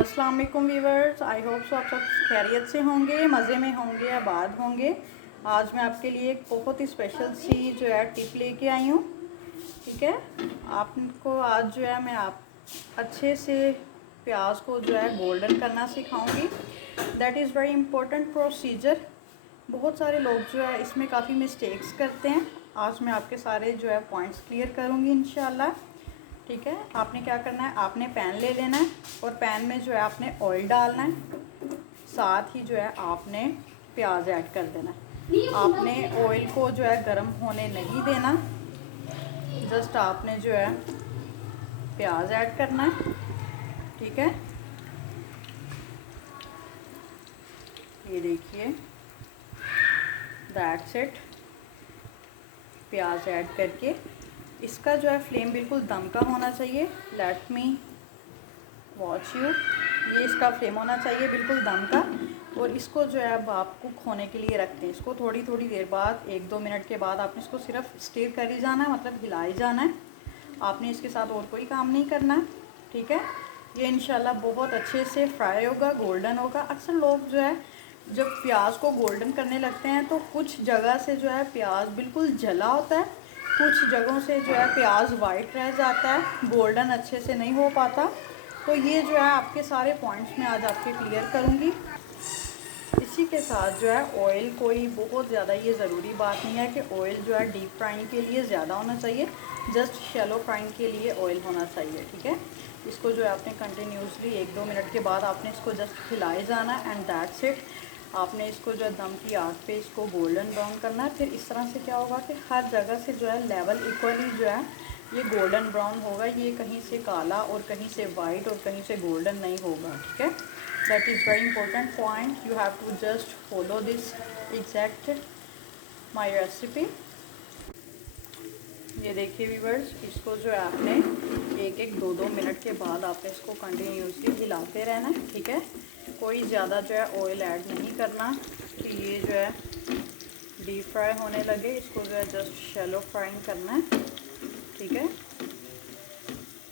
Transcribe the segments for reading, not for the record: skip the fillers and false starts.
अस्सलाम वालेकुम viewers, I hope so आप सब खैरियत से होंगे, मज़े में होंगे, आबाद होंगे। आज मैं आपके लिए एक बहुत ही स्पेशल सी जो है टिप लेके आई हूँ। ठीक है, आपको आज जो है मैं आप अच्छे से प्याज को जो है गोल्डन करना सिखाऊंगी। That is very important procedure. बहुत सारे लोग जो है इसमें काफ़ी मिस्टेक्स करते हैं। आज मैं आपके सारे जो है पॉइंट्स क्लियर करूँगी इंशाल्लाह। ठीक है, आपने क्या करना है, आपने पैन ले लेना है और पैन में जो है आपने ऑयल डालना है। साथ ही जो है आपने प्याज ऐड कर देना है। आपने ऑयल को जो है गर्म होने नहीं देना, जस्ट आपने जो है प्याज ऐड करना है। ठीक है, ये देखिए, दैट्स इट। प्याज ऐड करके इसका जो है फ्लेम बिल्कुल दम का होना चाहिए। Let me watch you. ये इसका फ्लेम होना चाहिए बिल्कुल दम का। और इसको जो है अब आप कुक होने के लिए रखते हैं। इसको थोड़ी थोड़ी देर बाद 1-2 मिनट के बाद आपने इसको सिर्फ स्टिर कर ही जाना है, मतलब हिला ही जाना है। आपने इसके साथ और कोई काम नहीं करना है। ठीक है, ये इंशाल्लाह बहुत अच्छे से फ्राई होगा, गोल्डन होगा। अक्सर लोग जो है जब प्याज को गोल्डन करने लगते हैं तो कुछ जगह से जो है प्याज बिल्कुल जला होता है, कुछ जगहों से जो है प्याज वाइट रह जाता है, गोल्डन अच्छे से नहीं हो पाता। तो ये जो है आपके सारे पॉइंट्स में आज आपके क्लियर करूँगी। इसी के साथ जो है ऑयल कोई बहुत ज़्यादा ये ज़रूरी बात नहीं है कि ऑयल जो है डीप फ्राइंग के लिए ज़्यादा होना चाहिए, जस्ट शैलो फ्राइंग के लिए ऑयल होना चाहिए। ठीक है, इसको जो है आपने कंटिन्यूसली 1-2 मिनट के बाद आपने इसको जस्ट हिलाए जाना है एंड दैट्स इट। आपने इसको जो है दम की आग पे इसको गोल्डन ब्राउन करना है। फिर इस तरह से क्या होगा कि हर जगह से जो है लेवल इक्वली जो है ये गोल्डन ब्राउन होगा। ये कहीं से काला और कहीं से वाइट और कहीं से गोल्डन नहीं होगा। ठीक है, that is very important point. You have to just follow this exact my recipe. ये देखिए व्यूवर्स, इसको जो है आपने 1-1, 2-2 मिनट के बाद आपने इसको कंटिन्यूसली हिलाते रहना है। ठीक है, कोई ज़्यादा जो है ऑयल ऐड नहीं करना कि ये जो है डीप फ्राई होने लगे। इसको जो है जस्ट शैलो फ्राइंग करना है। ठीक है,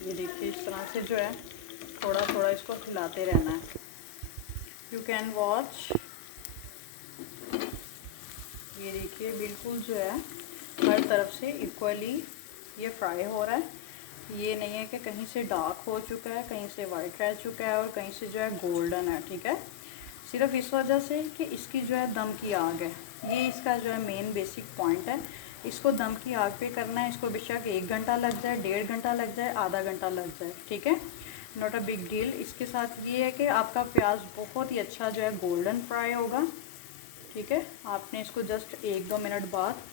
ये देखिए इस तरह से जो है थोड़ा थोड़ा इसको हिलाते रहना है। You can watch. ये देखिए बिल्कुल जो है हर तरफ से इक्वली ये फ्राई हो रहा है। ये नहीं है कि कहीं से डार्क हो चुका है, कहीं से वाइट रह चुका है और कहीं से जो है गोल्डन है। ठीक है, सिर्फ इस वजह से कि इसकी जो है दम की आग है। ये इसका जो है मेन बेसिक पॉइंट है। इसको दम की आग पे करना है। इसको बेशक 1 घंटा लग जाए, 1.5 घंटा लग जाए, आधा घंटा लग जाए। ठीक है, नॉट अ बिग डील। इसके साथ ये है कि आपका प्याज बहुत ही अच्छा जो है गोल्डन फ्राई होगा। ठीक है, आपने इसको जस्ट 1-2 मिनट बाद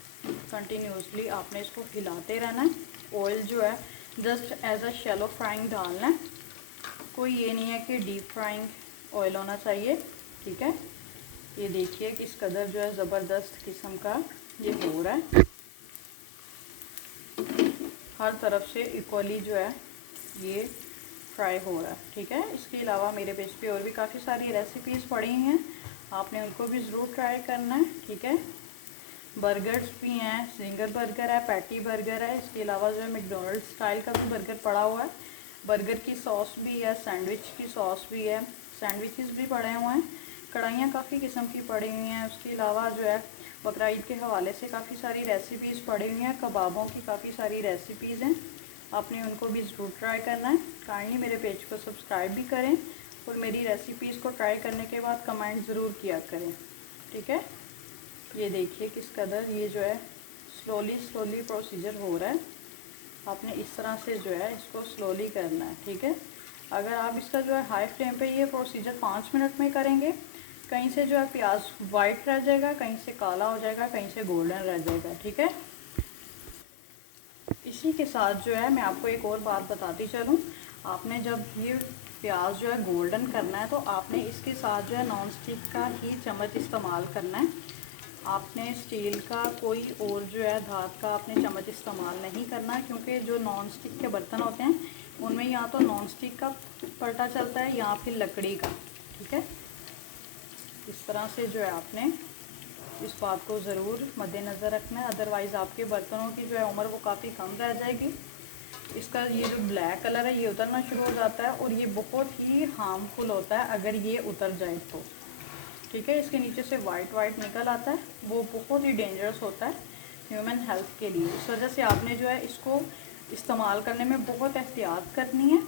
कंटिन्यूसली आपने इसको हिलाते रहना है। ऑयल जो है just as a shallow frying डालना है, कोई ये नहीं है कि डीप फ्राइंग ऑयल होना चाहिए। ठीक है, ये देखिए किस कदर जो है ज़बरदस्त किस्म का ये हो रहा है। हर तरफ से इक्वली जो है ये फ्राई हो रहा है। ठीक है, इसके अलावा मेरे पेज पे और भी काफ़ी सारी रेसिपीज़ पड़ी हैं, आपने उनको भी ज़रूर ट्राई करना है। ठीक है, बर्गर्स भी हैं, जिंगर बर्गर है, पैटी बर्गर है। इसके अलावा जो है मैकडोनल्ड्स स्टाइल का भी बर्गर पड़ा हुआ है। बर्गर की सॉस भी है, सैंडविच की सॉस भी है, सैंडविचेस भी पड़े हुए हैं। कढ़ाइयाँ काफ़ी किस्म की पड़ी हुई हैं। उसके अलावा जो है बकरा ईद के हवाले से काफ़ी सारी रेसिपीज़ पड़ी हुई हैं, कबाबों की काफ़ी सारी रेसिपीज़ हैं, आपने उनको भी ज़रूर ट्राई करना है। काइंडली मेरे पेज को सब्सक्राइब भी करें और मेरी रेसिपीज़ को ट्राई करने के बाद कमेंट ज़रूर किया करें। ठीक है, ये देखिए किस कदर ये जो है स्लोली प्रोसीजर हो रहा है। आपने इस तरह से जो है इसको स्लोली करना है। ठीक है, अगर आप इसका जो है हाई फ्लेम पे ये प्रोसीजर 5 मिनट में करेंगे, कहीं से जो है प्याज वाइट रह जाएगा, कहीं से काला हो जाएगा, कहीं से गोल्डन रह जाएगा। ठीक है, इसी के साथ जो है मैं आपको एक और बात बताती चलूँ। आपने जब ये प्याज जो है गोल्डन करना है तो आपने इसके साथ जो है नॉन स्टिक का ही चम्मच इस्तेमाल करना है। आपने स्टील का कोई और जो है धात का आपने चम्मच इस्तेमाल नहीं करना, क्योंकि जो नॉन स्टिक के बर्तन होते हैं उनमें या तो नॉन स्टिक का पलटा चलता है या फिर लकड़ी का। ठीक है, इस तरह से जो है आपने इस बात को ज़रूर मद्देनज़र रखना है, अदरवाइज़ आपके बर्तनों की जो है उम्र वो काफ़ी कम रह जाएगी। इसका ये जो ब्लैक कलर है ये उतरना शुरू हो जाता है और ये बहुत ही हार्मफुल होता है अगर ये उतर जाए तो। ठीक है, इसके नीचे से वाइट निकल आता है, वो बहुत ही डेंजरस होता है ह्यूमन हेल्थ के लिए। इस वजह से आपने जो है इसको इस्तेमाल करने में बहुत एहतियात करनी है।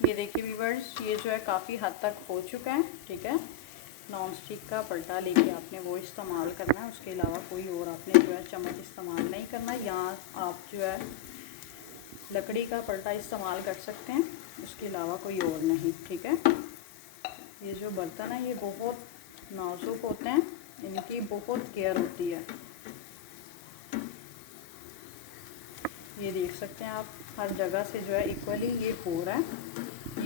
ये देखिए व्यूअर्स, ये जो है काफ़ी हद तक हो चुका है। ठीक है, नॉन स्टिक का पलटा लेके आपने वो इस्तेमाल करना है, उसके अलावा कोई और आपने जो है चम्मच इस्तेमाल नहीं करना। यहाँ आप जो है लकड़ी का पलटा इस्तेमाल कर सकते हैं, उसके अलावा कोई और नहीं। ठीक है, ये जो बर्तन है ये बहुत नाजुक होते हैं, इनकी बहुत केयर होती है। ये देख सकते हैं आप, हर जगह से जो है इक्वली ये हो रहा है।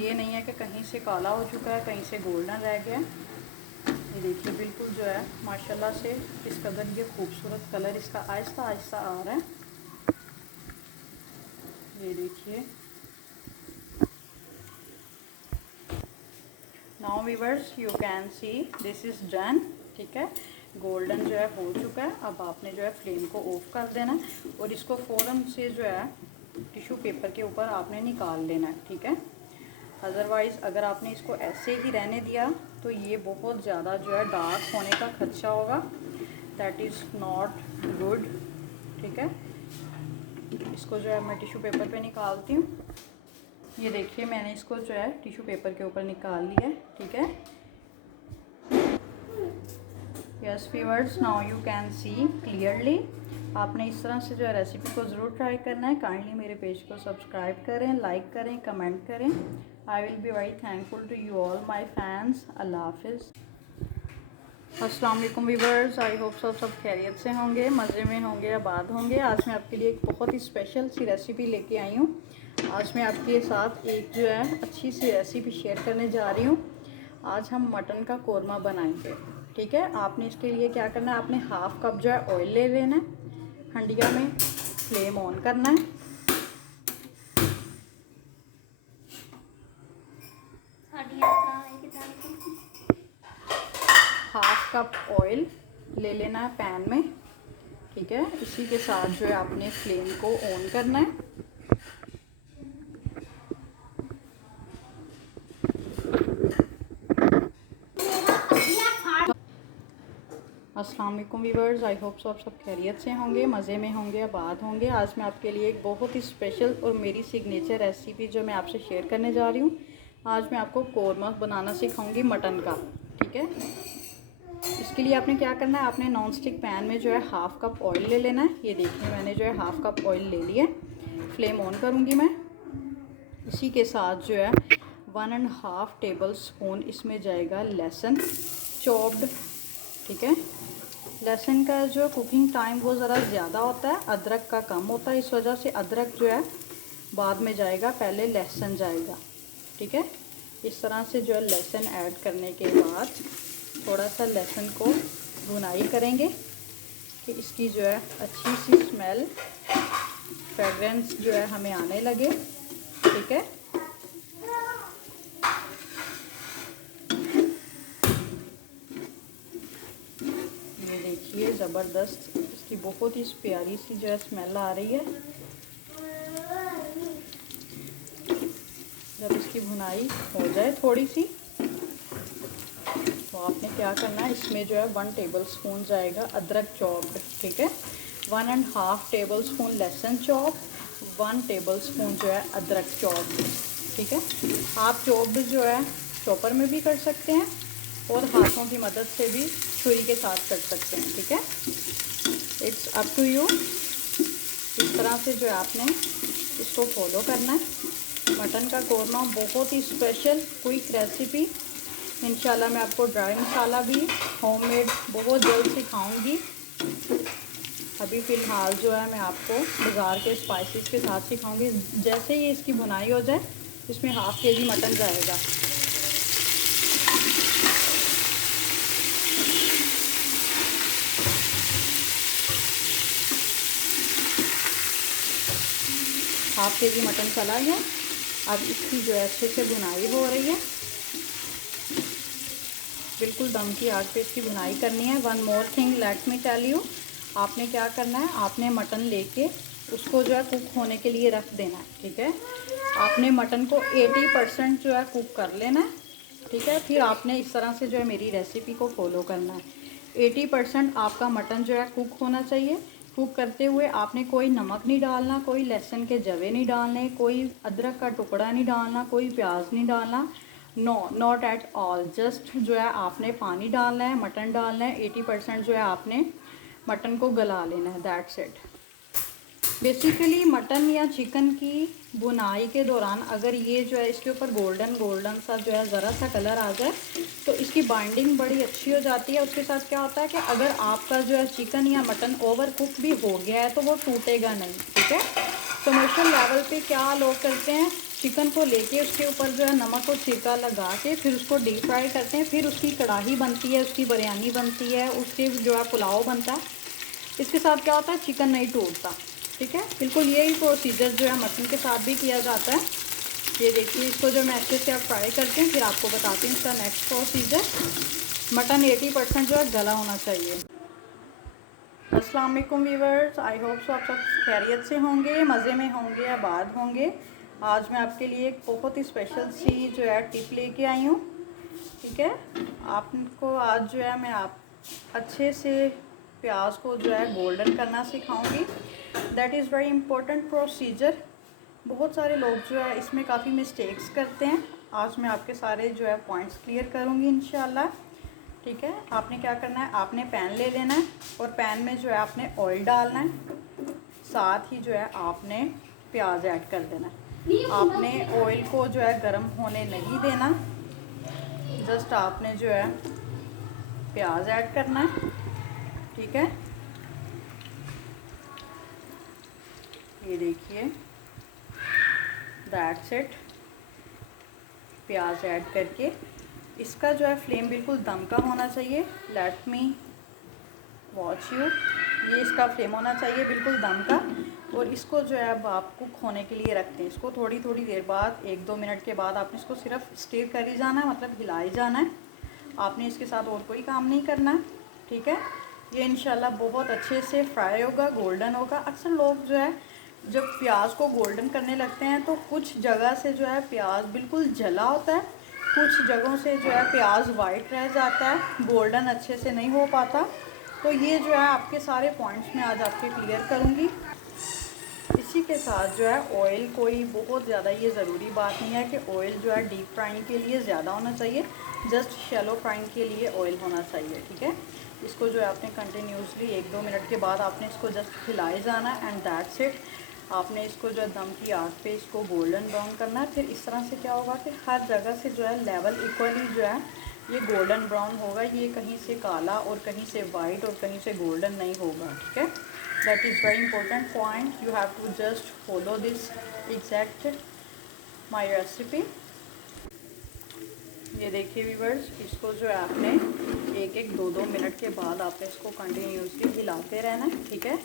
ये नहीं है कि कहीं से काला हो चुका है, कहीं से गोल्डन रह गया। ये देखिए बिल्कुल जो है माशाल्लाह से इस कदर ये खूबसूरत कलर इसका आहिस्ता आहिस्ता आ रहा है। ये देखिए। Now viewers you can see this is done. ठीक है, गोल्डन जो है हो चुका है। अब आपने जो है फ्लेम को ऑफ कर देना है और इसको फ़ौरन से जो है टिश्यू पेपर के ऊपर आपने निकाल लेना है। ठीक है, अदरवाइज़ अगर आपने इसको ऐसे ही रहने दिया तो ये बहुत ज़्यादा जो है डार्क होने का खदशा होगा। That is not good. ठीक है, इसको जो है मैं टिश्यू पेपर पे निकालती हूँ। ये देखिए मैंने इसको जो है टिश्यू पेपर के ऊपर निकाल लिया है। ठीक है, yes viewers, now you can see clearly. आपने इस तरह से जो है रेसिपी को ज़रूर ट्राई करना है। काइंडली मेरे पेज को सब्सक्राइब करें, लाइक करें, कमेंट करें। I will be very thankful to you all my fans. अल्लाह हाफिज़। अस्सलाम वालेकुम व्यूअर्स, आई होप सब खैरियत से होंगे, मज़े में होंगे, आबाद होंगे। आज मैं आपके लिए एक बहुत ही स्पेशल सी रेसिपी लेके आई हूँ। आज मैं आपके साथ एक जो है अच्छी सी रेसिपी शेयर करने जा रही हूँ। आज हम मटन का कोरमा बनाएंगे। ठीक है, आपने इसके लिए क्या करना है, आपने हाफ़ कप जो है ऑयल ले लेना है, हंडिया में फ्लेम ऑन करना है। हाफ कप ऑयल ले लेना है पैन में। ठीक है, इसी के साथ जो है आपने फ्लेम को ऑन करना है। अस्सलाम वालेकुम व्यूअर्स, आई होप सब खैरियत से होंगे, मज़े में होंगे, आबाद होंगे। आज मैं आपके लिए एक बहुत ही स्पेशल और मेरी सिग्नेचर रेसिपी जो मैं आपसे शेयर करने जा रही हूँ। आज मैं आपको कोरमा बनाना सिखाऊंगी मटन का। ठीक है, इसके लिए आपने क्या करना है, आपने नॉन स्टिक पैन में जो है हाफ़ कप ऑयल ले लेना है। ये देखिए मैंने जो है हाफ़ कप ऑयल ले लिया। फ्लेम ऑन करूँगी मैं। इसी के साथ जो है 1.5 टेबल स्पून इसमें जाएगा लहसुन चॉप्ड। ठीक है, लहसुन का जो कुकिंग टाइम वो ज़रा ज़्यादा होता है, अदरक का कम होता है, इस वजह से अदरक जो है बाद में जाएगा, पहले लहसुन जाएगा। ठीक है, इस तरह से जो है लहसुन ऐड करने के बाद थोड़ा सा लहसुन को भुनाई करेंगे कि इसकी जो है अच्छी सी स्मेल, फ्रेगरेंस जो है हमें आने लगे। ठीक है, ये देखिए ज़बरदस्त इसकी बहुत ही प्यारी सी जो है स्मेल आ रही है। जब इसकी भुनाई हो जाए थोड़ी सी तो आपने क्या करना है, इसमें जो है 1 टेबल स्पून जाएगा अदरक चॉप्ड। ठीक है, 1.5 टेबल स्पून लहसुन चॉप, 1 टेबल स्पून जो है अदरक चॉप्ड। ठीक है, आप चॉप्ड जो है चॉपर में भी कर सकते हैं और हाथों की मदद से भी छुरी के साथ कर सकते हैं। ठीक है, इट्स अप टू यू। इस तरह से जो है आपने इसको फॉलो करना है। मटन का कोरमा बहुत ही स्पेशल क्विक रेसिपी। इंशाल्लाह मैं आपको ड्राई मसाला भी होममेड बहुत जल्द सिखाऊंगी। अभी फ़िलहाल जो है मैं आपको बाज़ार के स्पाइसेस के साथ सिखाऊंगी। जैसे ही इसकी भुनाई हो जाए इसमें हाफ़ केजी मटन जाएगा। हाफ़ केजी मटन चला गया। अब इसकी जो है अच्छे से भुनाई हो रही है, बिल्कुल दम की आग पे इसकी भुनाई करनी है। One more thing let me tell you, आपने क्या करना है, आपने मटन लेके उसको जो है कुक होने के लिए रख देना है। ठीक है, आपने मटन को 80% जो है कुक कर लेना है। ठीक है, फिर आपने इस तरह से जो है मेरी रेसिपी को फॉलो करना है। 80% आपका मटन जो है कुक होना चाहिए। कुक करते हुए आपने कोई नमक नहीं डालना, कोई लहसुन के जवे नहीं डालने, कोई अदरक का टुकड़ा नहीं डालना, कोई प्याज नहीं डालना। No, not at all. Just जो है आपने पानी डालना है, मटन डालना है, 80% जो है आपने मटन को गला लेना है। That's it. बेसिकली मटन या चिकन की बुनाई के दौरान अगर ये जो है इसके ऊपर गोल्डन गोल्डन सा जो है ज़रा सा कलर आ जाए तो इसकी बाइंडिंग बड़ी अच्छी हो जाती है। उसके साथ क्या होता है कि अगर आपका जो है चिकन या मटन ओवर कुक भी हो गया है तो वो टूटेगा नहीं। ठीक है, कमर्शियल लेवल पे क्या लोग करते हैं, चिकन को लेके उसके ऊपर जो है नमक और सिरका लगा के फिर उसको डीप फ्राई करते हैं, फिर उसकी कढ़ाई बनती है, उसकी बिरयानी बनती है, उसके जो है पुलाव बनता है। इसके साथ क्या होता है, चिकन नहीं टूटता। ठीक है, बिल्कुल यही प्रोसीजर जो है मटन के साथ भी किया जाता है। ये देखिए, इसको जो मैं अच्छे से आप फ्राई करके हैं फिर आपको बताती हूँ इसका नेक्स्ट प्रोसीजर। मटन 80% जो है गला होना चाहिए। अस्सलाम वालेकुम व्यूअर्स, आई होप सो आप सब खैरियत से होंगे, मज़े में होंगे, आबाद होंगे। आज मैं आपके लिए एक बहुत ही स्पेशल सी जो है टिप लेके आई हूँ। ठीक है, आपको आज जो है मैं आप अच्छे से प्याज को जो है गोल्डन करना सिखाऊंगी। That is very important procedure. बहुत सारे लोग जो है इसमें काफ़ी मिस्टेक्स करते हैं। आज मैं आपके सारे जो है पॉइंट्स क्लियर करूँगी इंशाल्लाह। ठीक है, आपने क्या करना है, आपने पैन ले लेना है और पैन में जो है आपने ऑयल डालना है, साथ ही जो है आपने प्याज ऐड कर देना है। आपने ऑयल को जो है गर्म होने नहीं देना, जस्ट आपने जो है प्याज ऐड करना है। ठीक है, ये देखिए, दैट्स इट। प्याज ऐड करके इसका जो है फ्लेम बिल्कुल दम का होना चाहिए। Let me watch you. ये इसका फ्लेम होना चाहिए बिल्कुल दम का। और इसको जो है अब आप कुक होने के लिए रखते हैं। इसको थोड़ी थोड़ी देर बाद 1-2 मिनट के बाद आपने इसको सिर्फ स्टीर कर ही जाना है, मतलब हिला ही जाना है। आपने इसके साथ और कोई काम नहीं करना है। ठीक है, ये इंशाल्लाह बहुत अच्छे से फ्राई होगा, गोल्डन होगा। अक्सर लोग जो है जब प्याज को गोल्डन करने लगते हैं तो कुछ जगह से जो है प्याज बिल्कुल जला होता है, कुछ जगहों से जो है प्याज वाइट रह जाता है, गोल्डन अच्छे से नहीं हो पाता। तो ये जो है आपके सारे पॉइंट्स में आज आपके क्लियर करूँगी। इसी के साथ जो है ऑयल कोई बहुत ज़्यादा ये ज़रूरी बात नहीं है कि ऑयल जो है डीप फ्राइंग के लिए ज़्यादा होना चाहिए, जस्ट शैलो फ्राइंग के लिए ऑयल होना चाहिए। ठीक है, इसको जो है आपने कंटिन्यूसली 1-2 मिनट के बाद आपने इसको जस्ट हिलाए जाना है एंड दैट्स इट। आपने इसको जो है दम की आग पे इसको गोल्डन ब्राउन करना है। फिर इस तरह से क्या होगा कि हर जगह से जो है लेवल इक्वली जो है ये गोल्डन ब्राउन होगा। ये कहीं से काला और कहीं से वाइट और कहीं से गोल्डन नहीं होगा। ठीक है, that is very important point. You have to just follow this exact my recipe. ये देखिए व्यूअर्स, इसको जो है आपने 1-2 मिनट के बाद आपने इसको कंटिन्यूसली हिलाते रहना है। ठीक है,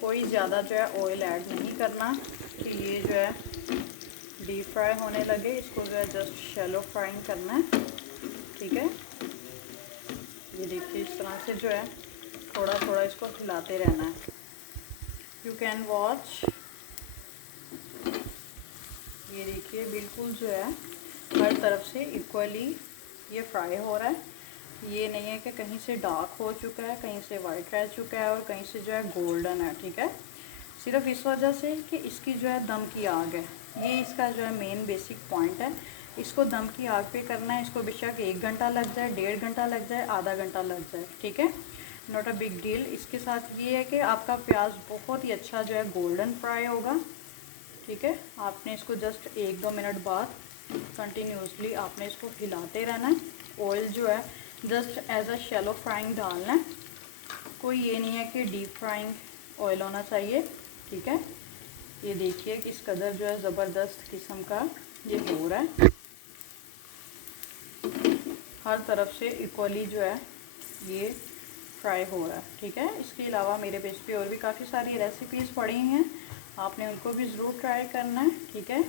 कोई ज़्यादा जो है ऑयल ऐड नहीं करना कि ये जो है डीप फ्राई होने लगे। इसको जो है जस्ट शैलो फ्राइंग करना है। ठीक है, ये देखिए, इस तरह से जो है थोड़ा थोड़ा इसको हिलाते रहना है। You can watch. ये देखिए, बिल्कुल जो है हर तरफ से इक्वली ये फ्राई हो रहा है। ये नहीं है कि कहीं से डार्क हो चुका है, कहीं से वाइट रह चुका है और कहीं से जो है गोल्डन है। ठीक है, सिर्फ इस वजह से कि इसकी जो है दम की आग है। ये इसका जो है मेन बेसिक पॉइंट है। इसको दम की आग पे करना है। इसको बेशक 1 घंटा लग जाए, 1.5 घंटा लग जाए, आधा घंटा लग जाए। ठीक है, नॉट अ बिग डील। इसके साथ ये है कि आपका प्याज बहुत ही अच्छा जो है गोल्डन फ्राई होगा। ठीक है, आपने इसको जस्ट 1-2 मिनट बाद कंटिन्यूसली आपने इसको हिलाते रहना है। ऑयल जो है just as a shallow frying डालना है, कोई ये नहीं है कि डीप फ्राइंग ऑयल होना चाहिए। ठीक है, ये देखिए किस कदर जो है ज़बरदस्त किस्म का ये हो रहा है। हर तरफ से इक्वली जो है ये फ्राई हो रहा है। ठीक है, इसके अलावा मेरे पेज पे और भी काफ़ी सारी रेसिपीज़ पड़ी हैं, आपने उनको भी ज़रूर ट्राई करना है। ठीक है,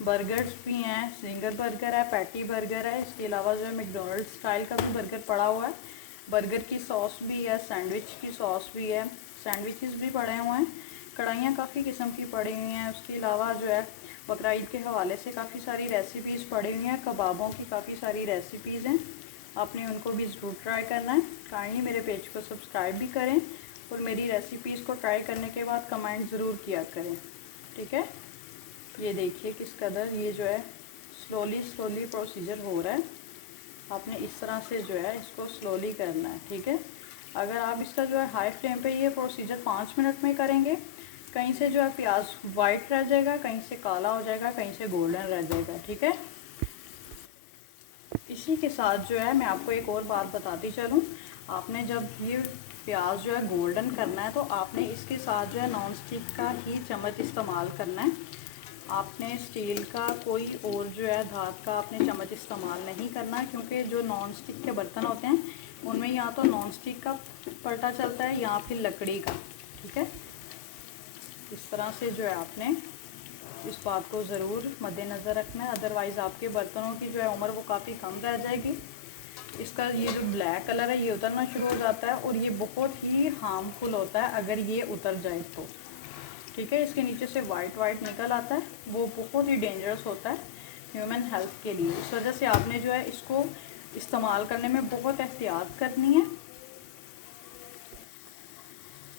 बर्गर्स भी हैं, सिंगर बर्गर है, पैटी बर्गर है। इसके अलावा जो है मैकडोनल्ड स्टाइल का भी बर्गर पड़ा हुआ है। बर्गर की सॉस भी है, सैंडविच की सॉस भी है, सैंडविचेस भी पड़े हुए हैं। कढ़ाइयाँ काफ़ी किस्म की पड़ी हुई हैं। उसके अलावा जो है बकरा ईद के हवाले से काफ़ी सारी रेसिपीज़ पड़ी हुई हैं, कबाबों की काफ़ी सारी रेसिपीज़ हैं। आपने उनको भी ज़रूर ट्राई करना है। काइंडली मेरे पेज को सब्सक्राइब भी करें और मेरी रेसिपीज़ को ट्राई करने के बाद कमेंट ज़रूर किया करें, ठीक है। ये देखिए किस कदर ये जो है स्लोली प्रोसीजर हो रहा है। आपने इस तरह से जो है इसको स्लोली करना है, ठीक है। अगर आप इसका जो है हाई फ्लेम पे ये प्रोसीजर 5 मिनट में करेंगे, कहीं से जो है प्याज वाइट रह जाएगा, कहीं से काला हो जाएगा, कहीं से गोल्डन रह जाएगा, ठीक है। इसी के साथ जो है मैं आपको एक और बात बताती चलूँ। आपने जब ये प्याज जो है गोल्डन करना है तो आपने इसके साथ जो है नॉन स्टिक का ही चम्मच इस्तेमाल करना है। आपने स्टील का कोई और जो है धात का आपने चम्मच इस्तेमाल नहीं करना है, क्योंकि जो नॉन स्टिक के बर्तन होते हैं उनमें या तो नॉन स्टिक का पलटा चलता है या फिर लकड़ी का, ठीक है। इस तरह से जो है आपने इस बात को ज़रूर मद्देनज़र रखना है, अदरवाइज़ आपके बर्तनों की जो है उम्र वो काफ़ी कम रह जाएगी। इसका ये जो ब्लैक कलर है ये उतरना शुरू हो जाता है और ये बहुत ही हार्मफुल होता है अगर ये उतर जाए तो, ठीक है। इसके नीचे से वाइट निकल आता है, वो बहुत ही डेंजरस होता है ह्यूमन हेल्थ के लिए। इस वजह से आपने जो है इसको इस्तेमाल करने में बहुत एहतियात करनी है।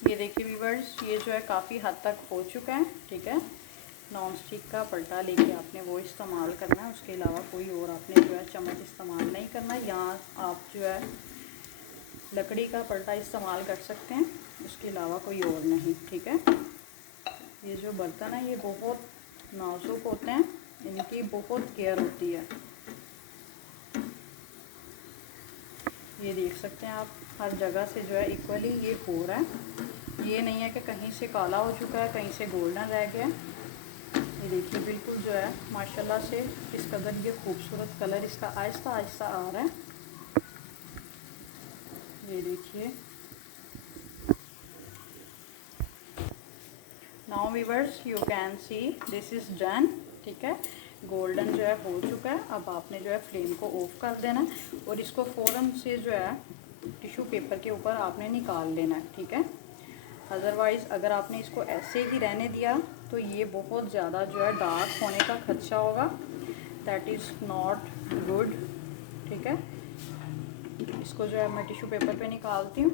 ये देखिए व्यूअर्स, ये जो है काफ़ी हद तक हो चुका है, ठीक है। नॉन स्टिक का पलटा लेके आपने वो इस्तेमाल करना है, उसके अलावा कोई और आपने जो है चम्मच इस्तेमाल नहीं करना। या आप जो है लकड़ी का पलटा इस्तेमाल कर सकते हैं, उसके अलावा कोई और नहीं, ठीक है। ये जो बर्तन है ये बहुत नाजुक होते हैं, इनकी बहुत केयर होती है। ये देख सकते हैं आप, हर जगह से जो है इक्वली ये हो रहा है। ये नहीं है कि कहीं से काला हो चुका है, कहीं से गोल्डन रह गया। ये देखिए बिल्कुल जो है माशाल्लाह से इस कदर ये खूबसूरत कलर इसका आहिस्ता आहिस्ता आ रहा है। ये देखिए। Now viewers you can see this is done, ठीक है। गोल्डन जो है हो चुका है। अब आपने जो है फ्लेम को ऑफ कर देना है और इसको फ़ौरन से जो है टिश्यू पेपर के ऊपर आपने निकाल लेना है, ठीक है। अदरवाइज़ अगर आपने इसको ऐसे ही रहने दिया तो ये बहुत ज़्यादा जो है डार्क होने का खदशा होगा, दैट इज़ नॉट गुड, ठीक है। इसको जो है मैं टिश्यू पेपर पे निकालती हूँ।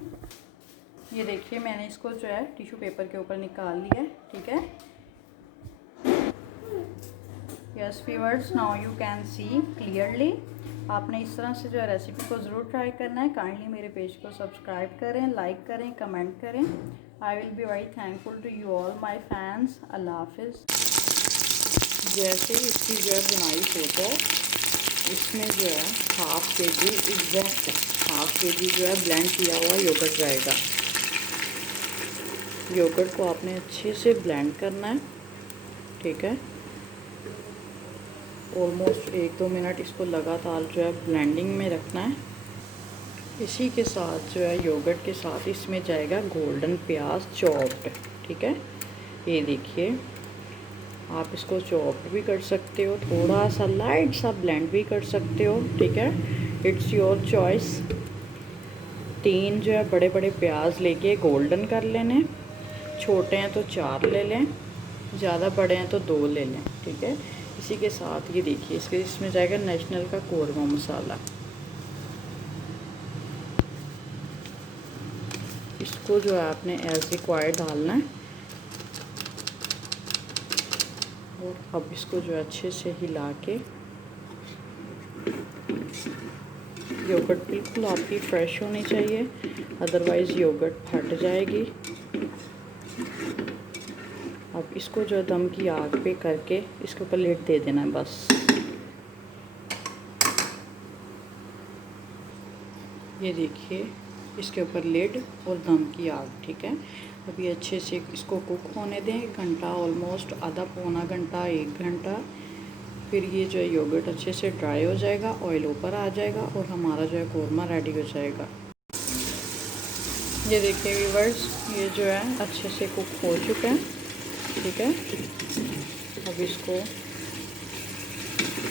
ये देखिए मैंने इसको जो है टिश्यू पेपर के ऊपर निकाल लिया है, ठीक है। Yes viewers, now you can see clearly. आपने इस तरह से जो है रेसिपी को ज़रूर ट्राई करना है। काइंडली मेरे पेज को सब्सक्राइब करें, लाइक करें, कमेंट करें। I will be very thankful to you all my fans. अल्लाह हाफिज़। जैसे ही इसकी जो है बुनाई फोटो, इसमें जो है हाफ के जी जो है ब्लेंड किया हुआ योगर्ट रहेगा। योगर्ट को आपने अच्छे से ब्लेंड करना है, ठीक है। ऑलमोस्ट 1-2 मिनट इसको लगातार जो है ब्लेंडिंग में रखना है। इसी के साथ जो है योगर्ट के साथ इसमें जाएगा गोल्डन प्याज चॉप्ड, ठीक है। ये देखिए आप इसको चॉप्ड भी कर सकते हो, थोड़ा सा लाइट सा ब्लेंड भी कर सकते हो, ठीक है। It's your choice. 3 जो है बड़े बड़े प्याज लेके गोल्डन कर लेने, छोटे हैं तो 4 ले लें, ज़्यादा बड़े हैं तो 2 ले लें, ठीक है। इसी के साथ ये देखिए इसमें जाएगा नेशनल का कोरमा मसाला। इसको जो है आपने एज रिक्वायर्ड डालना है और अब इसको जो है अच्छे से हिला के, योगर्ट बिल्कुल आपकी फ्रेश होनी चाहिए, अदरवाइज़ योगर्ट फट जाएगी। अब इसको जो दम की आग पे करके इसके ऊपर लिड दे देना है बस। ये देखिए इसके ऊपर लिड और दम की आग, ठीक है। अब ये अच्छे से इसको कुक होने दें 1 घंटा, ऑलमोस्ट आधा पौना घंटा 1 घंटा। फिर ये जो है योगर्ट अच्छे से ड्राई हो जाएगा, ऑयल ऊपर आ जाएगा और हमारा जो है कोरमा रेडी हो जाएगा। ये देखिए व्यूअर्स, ये जो है अच्छे से कुक हो चुका है, ठीक है। अब इसको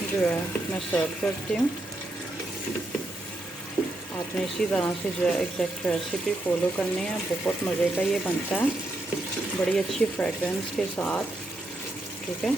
जो है मैं सर्व करती हूँ। आपने इसी तरह से जो है एग्जैक्ट रेसिपी फॉलो करनी है, बहुत मज़े का ये बनता है। बड़ी अच्छी फ्रेगरेंस के साथ। ठीक है,